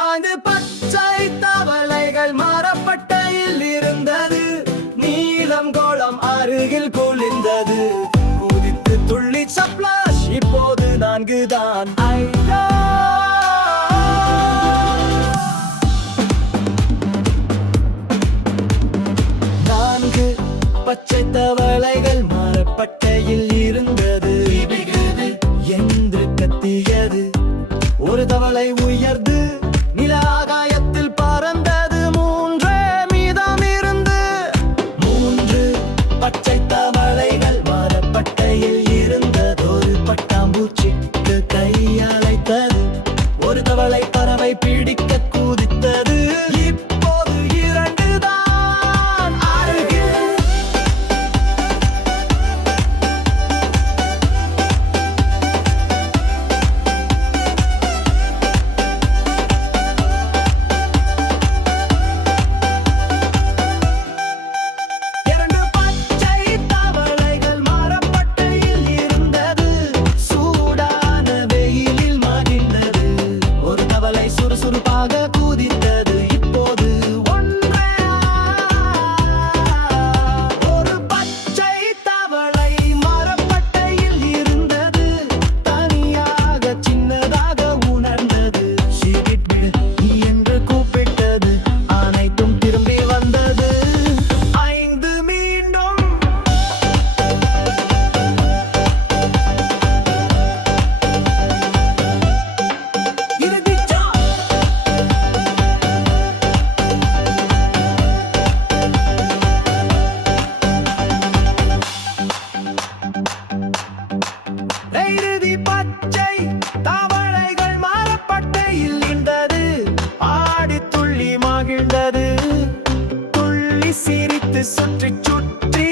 அது பச்சை தவளைகள் மரப்பட்டையில் இருந்தது. நீலம் கோலம் அருகில் குளிர்ந்தது. குதித்து துள்ளி சப்ளாஷ், இப்போது 4 தான். ஐயோ, 4 பச்சை தவளைகள் மரப்பட்டையில் இருந்தது. என்று கத்தியது. ஒரு தவளை உயர்ந்து நில ஆகாயத்தில் பறந்தது. 3 மீதம் இருந்து. 3 பச்சை தவளைகள் மரப்பட்டையில் இருந்தது. ஒரு பட்டாம்பூச்சிக்கு கையழைத்தது. ஒரு தவளை பறவை பிடிக்க குதித்தது. இப்போது 2 தான் அருகில். சுறுசுறுப்பாக குதித்தது. இப்போது 1. ஒரு பச்சை தவளை மரப்பட்டையில் இருந்தது. தனியாக சின்னதாக உணர்ந்தது. என்று கூப்பிட்டது. அனைத்தும் திரும்பி வந்தது. 5 மீண்டும். இறுதி பச்சை தவளைகள் மரப்பட்டையில் இருந்தது. ஆடி துள்ளி மகிழ்ந்தது. துள்ளி சிரித்து சுற்றி சுற்றி